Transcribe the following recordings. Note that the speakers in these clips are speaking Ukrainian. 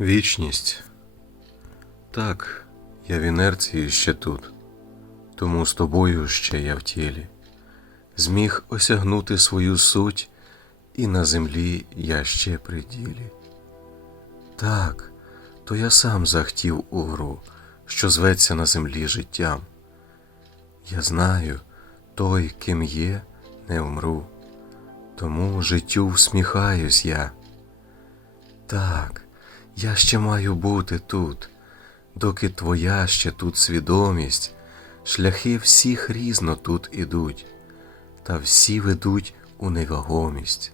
Вічність. Так, я в інерції ще тут, тому з тобою ще я в тілі. Зміг осягнути свою суть, і на землі я ще при ділі. Так, то я сам захтів у гру, що зветься на землі життям. Я знаю, той, ким є, не вмру, тому життю всміхаюсь я. Так, я ще маю бути тут, доки твоя ще тут свідомість, шляхи всіх різно тут ідуть, та всі ведуть у невагомість.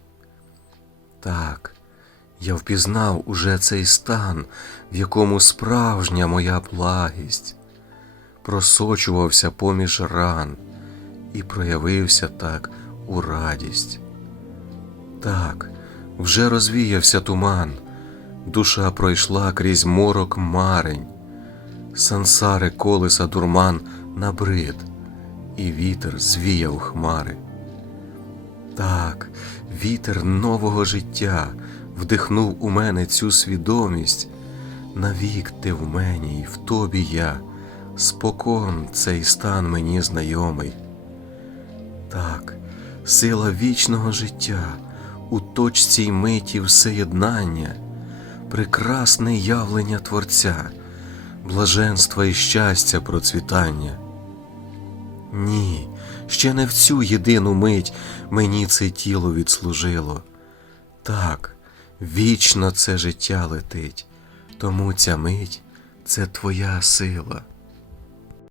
Так, я впізнав уже цей стан, в якому справжня моя благість, просочувався поміж ран і проявився так у радість. Так, вже розвіявся туман, душа пройшла крізь морок марень, сансари колеса дурман набрид, і вітер звіяв хмари. Так, вітер нового життя вдихнув у мене цю свідомість. Навік ти в мені і в тобі я, спокон цей стан мені знайомий. Так, сила вічного життя, у точці й миті всеєднання, прекрасне явлення Творця, блаженства і щастя процвітання. Ні, ще не в цю єдину мить мені це тіло відслужило. Так, вічно це життя летить, тому ця мить це твоя сила.